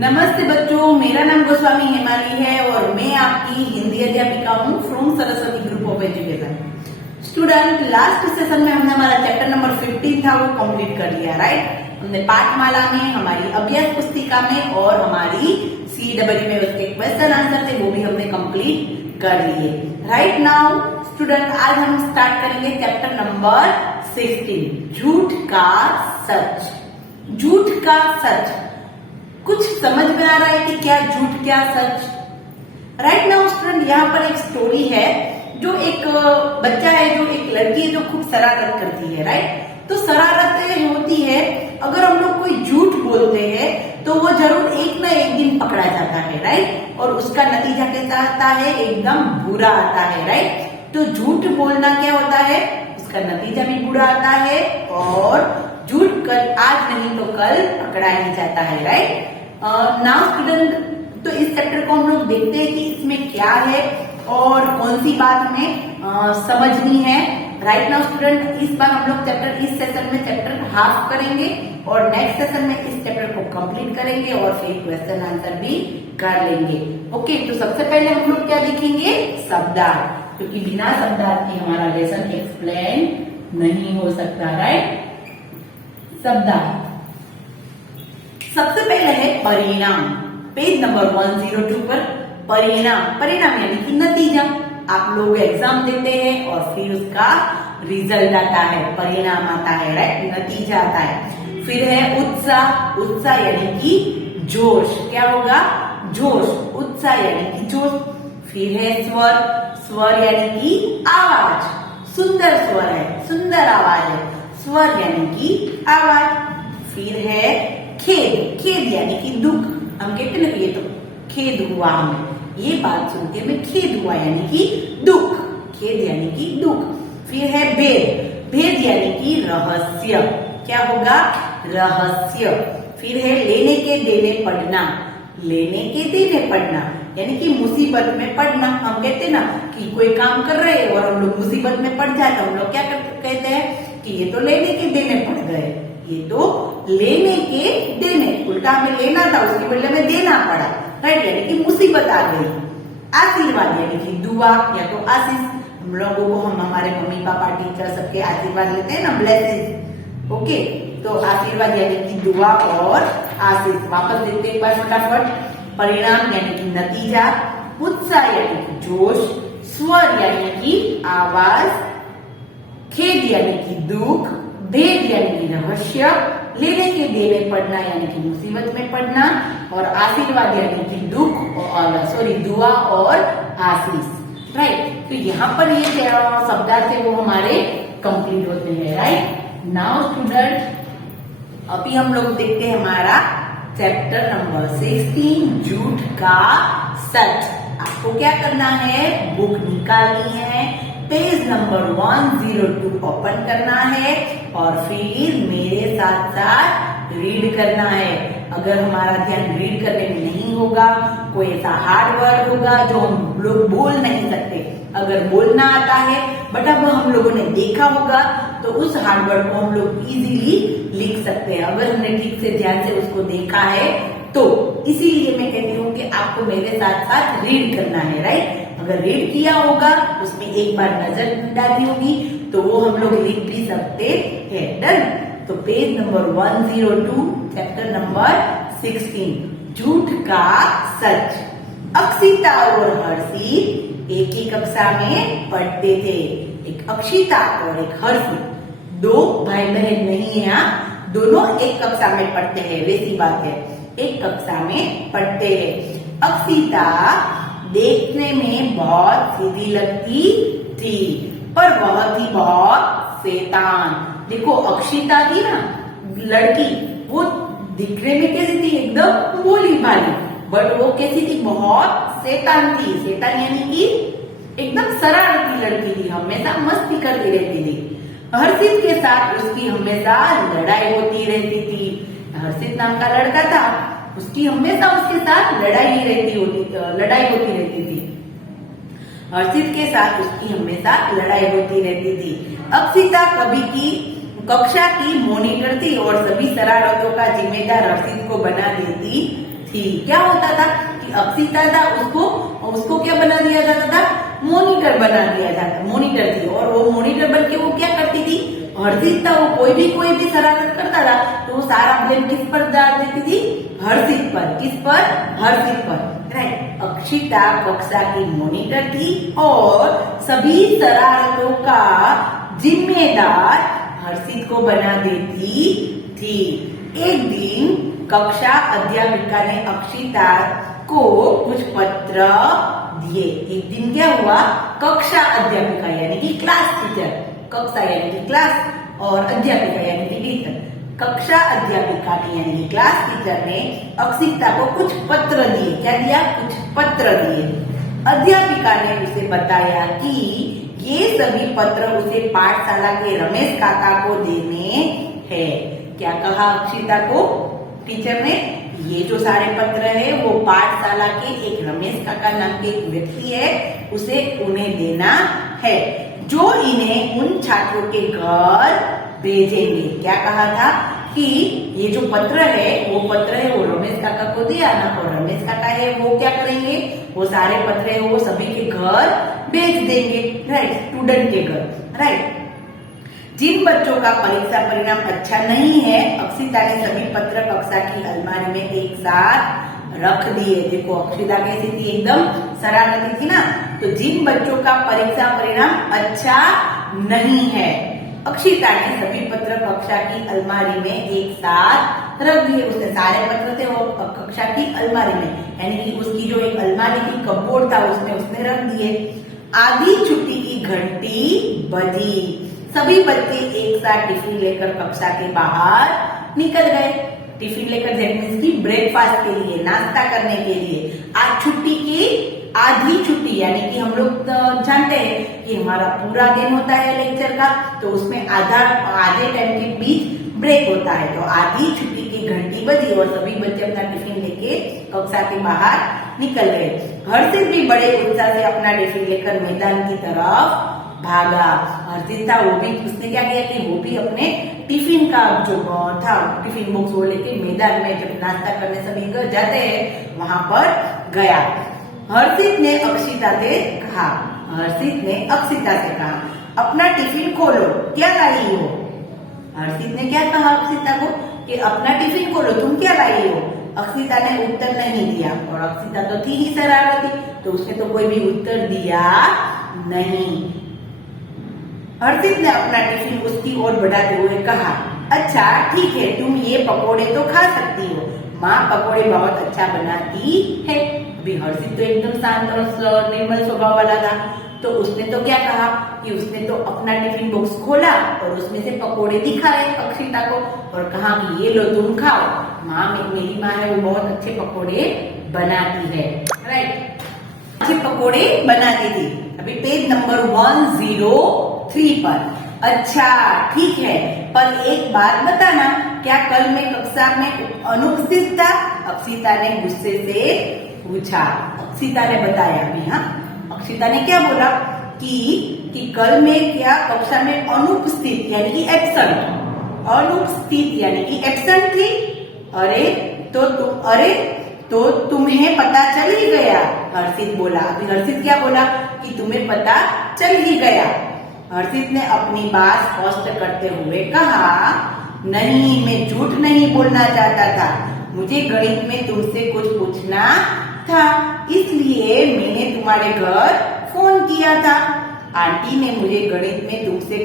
नमस्ते बच्चों, मेरा नाम गोस्वामी हेमाली है और मैं आपकी हिंदी अध्यापिका हूँ from Saraswati group of education. Student, last session में हमने हमारा चैप्टर नंबर 15 था वो कंप्लीट कर लिया, राइट। हमने पाठमाला में, हमारी अभ्यास पुस्तिका में और हमारी CW में उसके क्वेश्चन आंसर थे वो भी हमने कंप्लीट कर लिए। राइट नाउ स्टूडेंट, आज हम स्टार्ट करेंगे चैप्टर नंबर 16, झूठ का सच। झूठ का सच, कुछ समझ में आ रहा है कि क्या झूठ क्या सच? राइट नाउ स्टूडेंट, यहाँ पर एक स्टोरी है। जो एक बच्चा है, जो एक लड़की है जो खूब शरारत करती है, राइट। तो शरारत होती है, अगर हम लोग कोई झूठ बोलते हैं तो वो जरूर एक ना एक दिन पकड़ा जाता है, राइट। और उसका नतीजा कैसा आता है? एकदम बुरा आता है, राइट। तो झूठ बोलना क्या होता है? उसका नतीजा भी बुरा आता है और झूठ कल आज नहीं तो कल पकड़ा ही जाता है, राइट। नाउ स्टूडेंट, तो इस चैप्टर को हम लोग देखते हैं कि इसमें क्या है और कौन सी बात हमें समझनी है। राइट नाउ स्टूडेंट, इस बार हम लोग इस सेशन में चैप्टर हाफ करेंगे और नेक्स्ट सेशन में इस चैप्टर को कंप्लीट करेंगे और फिर क्वेश्चन आंसर भी कर लेंगे। ओके, तो सबसे पहले हम लोग क्या देखेंगे? शब्दार्थ, क्योंकि बिना शब्दार्थ के हमारा लेसन एक्सप्लेन नहीं हो सकता, राइट। शब्दार्थ, सबसे पहले है परिणाम। पेज नंबर 102 पर परिणाम, परिणाम यानी कि नतीजा। आप लोग एग्जाम देते हैं और फिर उसका रिजल्ट आता है, परिणाम आता है, राइट, नतीजा आता है। फिर है उत्साह, उत्साह यानी कि जोश। क्या होगा? जोश, उत्साह यानी कि जोश। फिर है स्वर, स्वर यानी कि आवाज। सुंदर स्वर है, सुंदर आवाज है, स्वर यानी कि आवाज। फिर है खेद, खेद यानी कि दुख। हम कहते ना कि ये तो खेद हुआ, हमें ये बात सुन के मैं खेद हुआ यानी कि दुख, खेद यानी कि दुख। फिर है भेद, भेद यानी कि रहस्य। क्या होगा? रहस्य। फिर है लेने के देने पढ़ना, लेने के देने पढ़ना यानी कि मुसीबत में पड़ना। हम कहते ना कि कोई काम कर रहे हैं और हम लोग मुसीबत में पड़ जाए तो हम लोग क्या कहते हैं कि ये तो लेने के देने पड़ गए, ये तो लेने के देने, उल्टा हमें लेना था उसके बदले में देना पड़ा, राइट, यानी कि मुसीबत आ गई। आशीर्वाद यानी कि दुआ या तो आशीष। हम लोगों को, हम हमारे मम्मी पापा टीचर सबके आशीर्वाद लेते हैं ना, ब्लेसिंग। ओके, तो आशीर्वाद यानी कि दुआ और आशीष। वापस देते एक बार फटाफट। परिणाम यानी कि नतीजा, उत्साह यानी कि जोश, स्वर यानी कि आवाज, खेद यानी कि दुख, भेद यानी कि रहस्य, लेने के देने पढ़ना यानी कि मुसीबत में पड़ना और आशीर्वाद यानी कि दुख और दुआ और आशीष, राइट। तो यहाँ पर ये शब्दार्थ है वो हमारे कंप्लीट होते हैं, राइट। नाउ स्टूडेंट, अभी हम लोग देखते हैं हमारा चैप्टर नंबर 16, झूठ का सच। आपको क्या करना है? बुक निकालनी है, पेज नंबर 102 ओपन करना है और फिर मेरे साथ साथ रीड करना है। अगर हमारा ध्यान रीड करने में नहीं होगा, कोई ऐसा हार्ड वर्ड होगा जो हम लोग बोल नहीं सकते, अगर बोलना आता है बट अब हम लोगों ने देखा होगा तो उस हार्ड वर्ड को हम लोग इजीली लिख सकते हैं, अगर हमने ठीक से ध्यान से उसको देखा है तो। इसीलिए मैं कहती हूँ कि आपको मेरे साथ साथ रीड करना है, राइट। अगर रीड किया होगा, उसमें एक बार नजर डाली होगी तो वो हम लोग लिख भी सकते हैं। डन। तो पेज नंबर 102, चैप्टर नंबर 16, झूठ का सच। अक्षिता और हर्षित एक ही कक्षा में पढ़ते थे। एक अक्षिता और एक हर्षित, दो भाई बहन नहीं है, दोनों एक कक्षा में पढ़ते हैं, वैसी बात है, एक कक्षा में पढ़ते हैं। अक्षिता देखने में बहुत सीधी लगती थी पर वह थी बहुत शैतान। देखो, अक्षिता थी ना लड़की, वो दिखने में कैसी थी? एकदम भोली भाली, बट वो कैसी थी? बहुत शैतान थी। शैतान यानी कि एकदम शरारती लड़की थी, हमेशा मस्ती करती रहती थी। हर्षित के साथ उसकी हमेशा लड़ाई होती रहती थी। हर्षित नाम का लड़का था, उसकी हमेशा उसके साथ लड़ाई होती रहती थी। हर्षित के साथ उसकी हमेशा लड़ाई होती रहती थी। अक्षिता कक्षा की मॉनिटर थी और सभी शरारतों का जिम्मेदार हर्षित को बना देती थी। क्या होता था कि अक्षिता था, उसको क्या बना दिया जाता था, मॉनिटर बना दिया जाता, मॉनिटर थी। और वो मॉनिटर बन के वो क्या करती थी, हर्षित था, वो कोई भी शरारत करता था तो वो सारा ब्लेम किस पर डाल देती थी, हर्षित पर। किस पर, हर्षित पर, राइट। अक्षिता कक्षा की मॉनिटर थी और सभी शरारतों का जिम्मेदार हर्षित को बना देती थी। एक दिन कक्षा अध्यापिका ने अक्षिता को कुछ पत्र दिए। एक दिन क्या हुआ, कक्षा अध्यापिका यानी कि क्लास टीचर, कक्षा यानी कि क्लास और अध्यापिका यानी कि टीचर, कक्षा अध्यापिका ने यानी कि क्लास टीचर ने अक्षिता को कुछ पत्र दिए। क्या दिया, कुछ पत्र दिए। अध्यापिका ने उसे बताया कि ये सभी पत्र उसे पाठशाला के रमेश काका को देने हैं। क्या कहा अक्षिता को टीचर ने, ये जो सारे पत्र है वो पाठशाला के एक रमेश काका नाम के एक व्यक्ति है, उसे उन्हें देना है, जो इन्हें उन छात्रों के घर भेजेंगे। क्या कहा था कि ये जो पत्र है वो रमेश काका को दिया ना, और रमेश काका है वो क्या करेंगे, वो सारे पत्र है वो सभी के घर भेज देंगे, राइट, स्टूडेंट के घर, राइट। जिन बच्चों का परीक्षा परिणाम अच्छा नहीं है, अक्षिता ने सभी पत्र कक्षा की अलमारी में एक साथ रख दिए। देखो अक्षिता कैसी थी, एकदम शरारती थी ना। तो जिन बच्चों का परीक्षा परिणाम अच्छा नहीं है, अक्षिता ने सभी पत्र कक्षा की अलमारी में एक साथ रख दिए। उसने सारे पत्र थे वो कक्षा की अलमारी में, यानी कि उसकी जो एक अलमारी की कपबोर्ड था उसने रख दिए। आधी छुट्टी की घंटी बजी। सभी बच्चे एक साथ टिफिन लेकर कक्षा के बाहर निकल गए। टिफिन लेकर दैट मीन्स की ब्रेकफास्ट के लिए, नाश्ता करने के लिए। आज छुट्टी की आधी छुट्टी, यानी कि हम लोग जानते हैं कि हमारा पूरा दिन होता है लेक्चर का, तो उसमें आधे टाइम के बीच ब्रेक होता है। तो आधी छुट्टी की घंटी बजी और सभी बच्चे अपना टिफिन लेके कक्षा के बाहर निकल गए। हर्षित भी बड़े उत्साह से अपना टिफिन लेकर मैदान की तरफ भागा। हर्षित था, वो भी, उसने क्या किया कि वो भी अपने टिफिन का जो था टिफिन बॉक्स वो लेके मैदान में, जब नाश्ता करने सभी घर जाते हैं वहां पर गया। हर्षित ने अक्षिता से कहा, अपना टिफिन खोलो, क्या लाई हो। हर्षित ने क्या कहा अक्षिता को कि अपना टिफिन खोलो, तुम क्या लाई हो। अक्षिता ने उत्तर नहीं दिया, और अक्षिता तो थी ही शरारती, तो उसने तो कोई भी उत्तर दिया नहीं। हर्षित ने अपना टिफिन उसकी ओर बढ़ाते हुए कहा, अच्छा ठीक है, तुम ये पकोड़े तो खा सकती हो, माँ पकोड़े बहुत अच्छा बनाती है। अभी हर्षित तो एकदम शांत और निर्मल स्वभाव वाला था, तो उसने तो क्या कहा कि उसने तो अपना टिफिन बॉक्स खोला और उसमें से पकोड़े दिखाए अक्षिता को और कहा कि ये लो तुम खाओ, माँ मेरी माँ है वो बहुत अच्छे पकोड़े बनाती है, राइट, अच्छे पकोड़े बनाती थी। अभी पेज नंबर 103 पर। अच्छा ठीक है, पर एक बात बताना, क्या कल मैं कक्षा में अनुपस्थित था। अक्षिता ने गुस्से से पूछा। अक्षिता ने बताया अभी, हाँ, अक्षिता ने क्या बोला कि कल मैं क्या कक्षा में अनुपस्थित यानी कि एब्सेंट, अनुपस्थित यानी कि एब्सेंट थी। तो तुम्हें पता चल ही गया, हर्षित बोला। अभी हर्षित क्या बोला कि तुम्हें पता चल ही गया। हर्षित ने अपनी बात स्पष्ट करते हुए कहा, नहीं, मैं झूठ नहीं बोलना चाहता था, मुझे गणित में तुमसे कुछ पूछना था, इसलिए मैंने तुम्हारे घर फोन किया था। आंटी ने मुझे गणित में तुमसे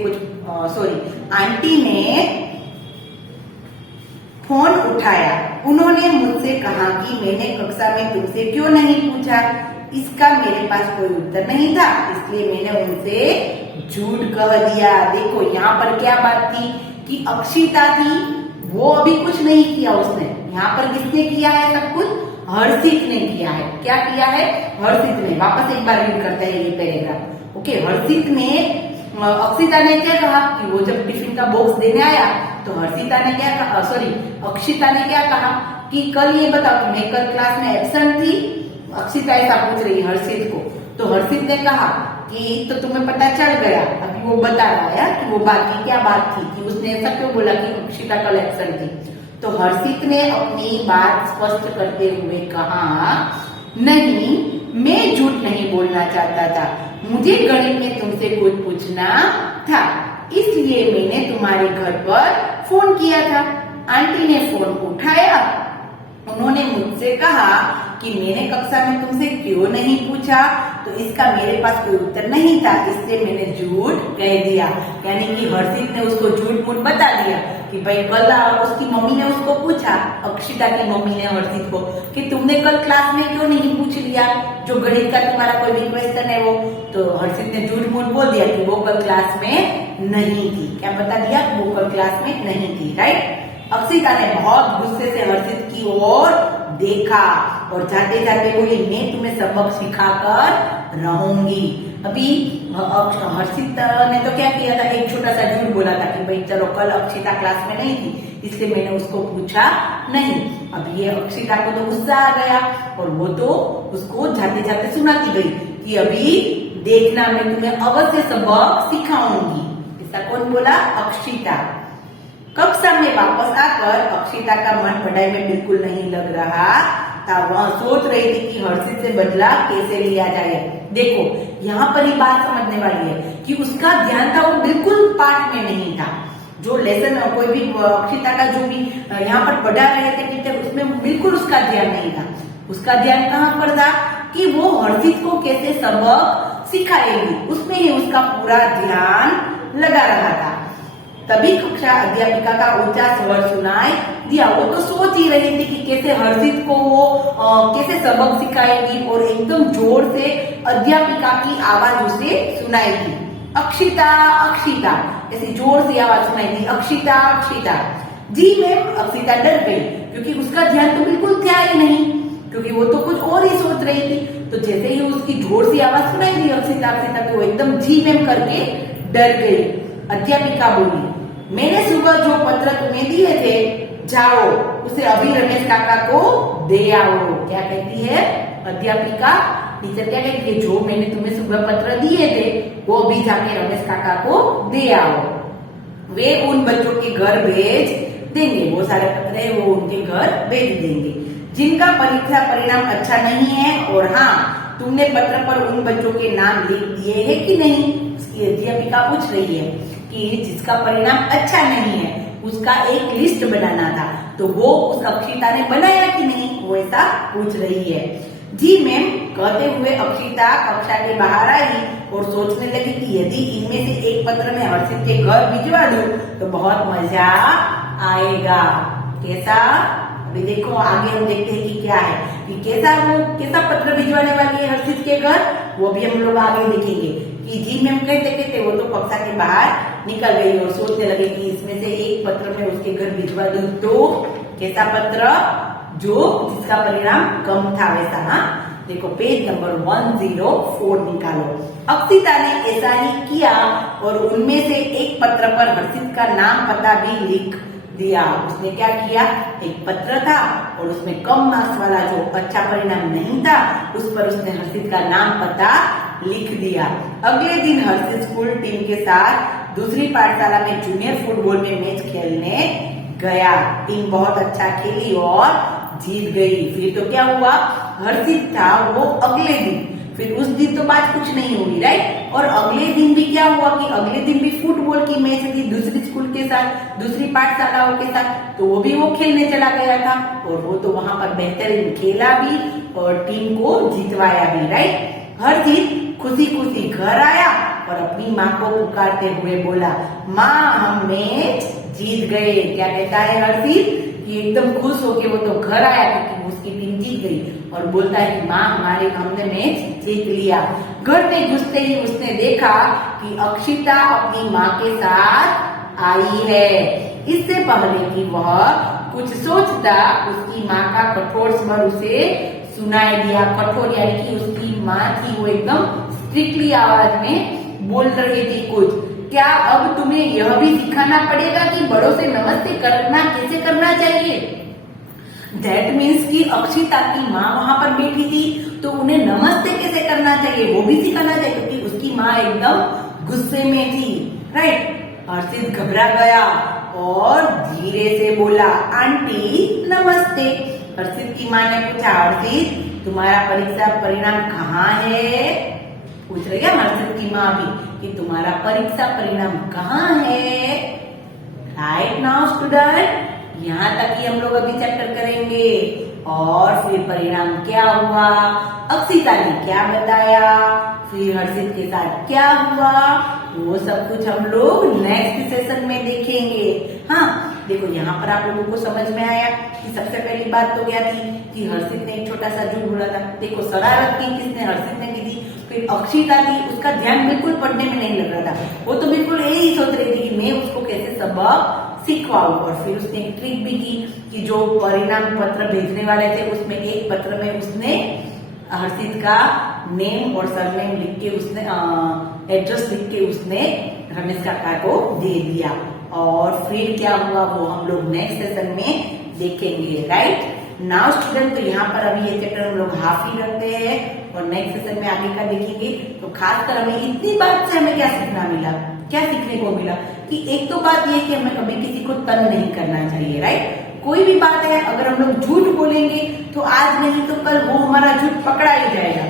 आंटी ने फोन उठाया, उन्होंने मुझसे कहा कि मैंने कक्षा में तुमसे क्यों नहीं पूछा। इसका मेरे पास कोई उत्तर नहीं था, इसलिए मैंने उनसे झूठ कह दिया। देखो यहाँ पर क्या बात थी कि अक्षिता थी, वो अभी कुछ नहीं किया उसने, यहाँ पर किसने किया है सब कुछ, हर्षित ने किया है। क्या किया है, हर्षित ने। वापस एक बार रीड करते हैं ये पैराग्राफ। ओके, हर्षित ने, अक्षिता ने क्या कहा कि वो जब टिफिन का बॉक्स देने आया तो अक्षिता ने क्या कहा कि कल ये बताओ कि मैं कल क्लास में एब्सेंट थी। अक्षिता ऐसा पूछ रही हर्षित को, तो हर्षित ने कहा कि तो तुम्हें पता चल गया। अभी वो बता रहा है कि वो बात की क्या बात थी कि उसने ऐसा क्यों बोला कि अक्षिता कल एब्सेंट थी। तो हर्षित ने अपनी बात स्पष्ट करते हुए कहा, नहीं, मैं झूठ नहीं बोलना चाहता था, मुझे गणित में तुमसे कुछ पूछना था, इसलिए मैंने तुम्हारे घर पर फोन किया था। आंटी ने फोन उठाया। उन्होंने मुझसे कहा कि मैंने कक्षा में तुमसे क्यों नहीं पूछा, तो इसका मेरे पास कोई उत्तर नहीं था, इसलिए मैंने झूठ कह दिया। यानी कि हर्षित ने उसको झूठ मूठ बता दिया कि भाई कल उसकी मम्मी ने उसको पूछा, अक्षिता की मम्मी ने हर्षित को, कि तुमने कल क्लास में क्यों नहीं पूछ लिया जो गणित का तुम्हारा कोई भी क्वेश्चन है वो। तो हर्षित ने झूठ मूठ बोल दिया कि वो कल क्लास में नहीं थी। क्या बता दिया? वो कल क्लास में नहीं थी, राइट। अक्षिता ने बहुत गुस्से से हर्षित की ओर देखा और जाते जाते बोली, मैं तुम्हें सबक सिखाकर रहूंगी। अभी हर्षित ने तो क्या किया था, एक छोटा सा झूठ बोला था कि भाई चलो कल अक्षिता क्लास में नहीं थी, इसलिए मैंने उसको पूछा नहीं। अब ये अक्षिता को तो गुस्सा आ गया और वो तो उसको जाते जाते सुनाती गई कि अभी देखना, मैं तुम्हें अवश्य सबक सिखाऊंगी। ऐसा कौन बोला? अक्षिता। कक्षा में वापस आकर अक्षिता का मन पढ़ाई में बिल्कुल नहीं लग रहा था। वह सोच रही थी कि हर्षित से बदला कैसे लिया जाए। देखो, यहाँ पर ही बात समझने वाली है कि उसका ध्यान था वो बिल्कुल पाठ में नहीं था। जो लेसन कोई भी अक्षिता का जो भी यहाँ पर पढ़ा रहे थे टीचर, उसमें बिल्कुल उसका ध्यान नहीं था। उसका ध्यान कहाँ पर था कि वो हर्षित को कैसे सबक सिखाएगी, उसमें ही उसका पूरा ध्यान लगा रहा था। तभी कक्षा अध्यापिका का ऊंचा स्वर सुनाई दिया। वो तो सोच ही रही थी कि कैसे हर्षित को वो कैसे सबक सिखाएगी, और एकदम जोर से अध्यापिका की आवाज उसे सुनाई थी, अक्षिता अक्षिता, ऐसी जोर से आवाज सुनाई थी, अक्षिता अक्षिता। जी मैम। अक्षिता डर गई क्योंकि उसका ध्यान तो बिल्कुल था ही नहीं, क्योंकि वो तो कुछ और ही सोच रही थी। तो जैसे ही उसकी जोर से आवाज सुनाई दी अक्षिता अक्षिता, तो वो एकदम जी मैम करके डर गई। अध्यापिका बोली, मैंने सुबह जो पत्र तुम्हें दिए थे, जाओ उसे अभी रमेश काका को दे आओ। क्या कहती है अध्यापिका? टीचर क्या कहती है? जो मैंने तुम्हें सुबह पत्र दिए थे वो अभी जाके रमेश काका को दे आओ। वे उन बच्चों के घर भेज देंगे, वो सारे पत्र है वो उनके घर भेज देंगे जिनका परीक्षा परिणाम अच्छा नहीं है। और हाँ, तुमने पत्र पर उन बच्चों के नाम लिख दिए हैं कि नहीं? उसकी अध्यापिका पूछ रही है कि जिसका परिणाम अच्छा नहीं है उसका एक लिस्ट बनाना था, तो वो उस अक्षिता ने बनाया कि नहीं, वो ऐसा पूछ रही है। जी मैम कहते हुए अक्षिता कक्षा के बाहर आई और सोचने लगी कि यदि इनमें से एक पत्र में हर्षित के घर भिजवा दूं तो बहुत मजा आएगा। कैसा? अभी देखो आगे हम देखते हैं कि क्या है, कि कैसा पत्र भिजवाने वाली है हर्षित के घर, वो भी हम लोग आगे देखेंगे। कि जी मैम कहते कहते वो तो कक्षा के बाहर निकल गई और सोचने लगे कि इसमें से एक पत्र में उसके घर भिजवा दूं तो कैसा पत्र, जो जिसका परिणाम कम था वैसा। हाँ देखो, पेज नंबर 104 निकालो। अक्षिता ने ऐसा ही किया और उनमें से एक पत्र पर हर्षित का नाम पता भी लिख दिया। उसने क्या किया, एक पत्र था और उसमें कम मार्क्स वाला जो अच्छा परिणाम नहीं था उस पर उसने हर्षित का नाम पता लिख दिया। अगले दिन हर्षित स्कूल टीम के साथ दूसरी पाठशाला में जूनियर फुटबॉल में मैच खेलने गया। टीम बहुत अच्छा खेली और जीत गई। फिर तो क्या हुआ, हर्षित था वो अगले दिन, फिर उस दिन तो बात कुछ नहीं हुई, राइट। और अगले दिन भी क्या हुआ कि अगले दिन भी फुटबॉल की मैच थी दूसरी स्कूल के साथ, दूसरी पाठशालाओं के साथ, तो वो भी वो खेलने चला गया था और वो तो वहां पर बेहतरीन खेला भी और टीम को जितवाया भी, राइट। हर्षित खुशी खुशी घर आया और अपनी माँ को पुकारते हुए बोला, माँ हम मैच जीत गए। क्या कहता है हर्षित कि एकदम खुश होके वो तो घर आया क्योंकि उसकी टीम जीत गई और बोलता है कि माँ हमने मैच जीत लिया। घर में घुसते ही उसने देखा कि अक्षिता अपनी माँ के साथ आई है। इससे पहले कि वह कुछ सोचता, उसकी माँ का कठोर स्वर उसे सुनाई दिया। कठोर यानी कि उसकी माँ थी वो एकदम स्ट्रिक्टली आवाज में बोल रही थी कुछ। क्या अब तुम्हें यह भी सिखाना पड़ेगा कि बड़ों से नमस्ते करना कैसे करना चाहिए? दैट मीन्स कि अक्षिता की माँ वहां पर बैठी थी तो उन्हें नमस्ते कैसे करना चाहिए वो भी सिखाना चाहिए, क्योंकि उसकी माँ एकदम गुस्से में थी, राइट। हर्षित घबरा गया और धीरे से बोला, आंटी नमस्ते। हर्षित की माँ ने पूछा, हर्षित तुम्हारा परीक्षा परिणाम कहाँ है? पूछ रही है हर्षित की माँ भी कि तुम्हारा परीक्षा परिणाम कहाँ है? राइट नाउ स्टूडेंट, यहाँ तक ही हम लोग अभी चैप्टर करेंगे। और फिर परिणाम क्या हुआ, अक्षिता ने क्या बताया, फिर हर्षित के साथ क्या हुआ, वो सब कुछ हम लोग नेक्स्ट सेशन में देखेंगे। हाँ देखो, यहाँ पर आप लोगों को समझ में आया कि सबसे पहली बात तो क्या थी कि हर्षित ने एक छोटा सा झूठ बोला था। देखो, शरारत की किसने, हर्षित ने की थी। फिर अक्षिता थी, उसका ध्यान बिल्कुल पढ़ने में नहीं लग रहा था, वो तो बिल्कुल यही सोच रही थी कि मैं उसको कैसे सबक सिखवाऊं। और फिर उसने एक ट्रिक भी की कि जो परिणाम पत्र भेजने वाले थे उसमें एक पत्र में उसने हर्षित का नेम और सरनेम लिख के उसने एड्रेस लिख के उसने रमेश काका को दे दिया। और फिर क्या हुआ वो हम लोग नेक्स्ट सेशन में देखेंगे। राइट नाउ स्टूडेंट, तो यहाँ पर अभी ये चैप्टर हम लोग हाफ ही रखते हैं और नेक्स्ट सेशन में आगे का देखेंगे। तो खासकर हमें इतनी बात से हमें क्या सीखना मिला, क्या सीखने को मिला कि एक तो बात ये कि हमें कभी किसी को तंग नहीं करना चाहिए। राइट, कोई भी बात है अगर हम लोग झूठ बोलेंगे तो आज नहीं तो कल वो हमारा झूठ पकड़ा ही जाएगा।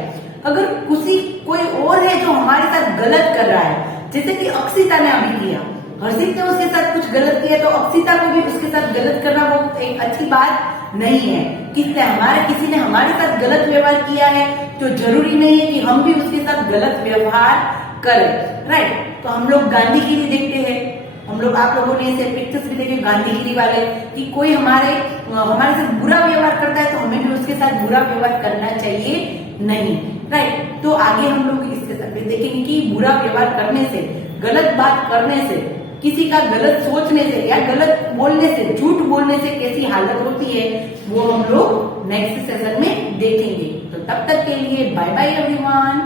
अगर कोई और है जो हमारे साथ गलत कर रहा है, जैसे कि अक्षिता ने अभी किया, हर्षित ने उसके साथ कुछ गलत किया तो अक्षिता को भी उसके साथ गलत करना वो एक अच्छी बात नहीं है। किसी ने हमारे साथ गलत व्यवहार किया है तो जरूरी नहीं है कि हम भी उसके साथ गलत व्यवहार करें। राइट, तो हम लोग गांधीगिरी देखते हैं, हम लोग आप लोगों ने ऐसे पिक्चर्स भी देखे गांधीगिरी वाले कि कोई हमारे साथ बुरा व्यवहार करता है तो हमें भी उसके साथ बुरा व्यवहार करना चाहिए नहीं। राइट, तो आगे हम लोग इसके साथ देखेंगे कि बुरा व्यवहार करने से, गलत बात करने से, किसी का गलत सोचने से या गलत बोलने से, झूठ बोलने से कैसी हालत होती है वो हम लोग नेक्स्ट सेशन में देखेंगे। तो तब तक के लिए बाय बाय एवरीवन।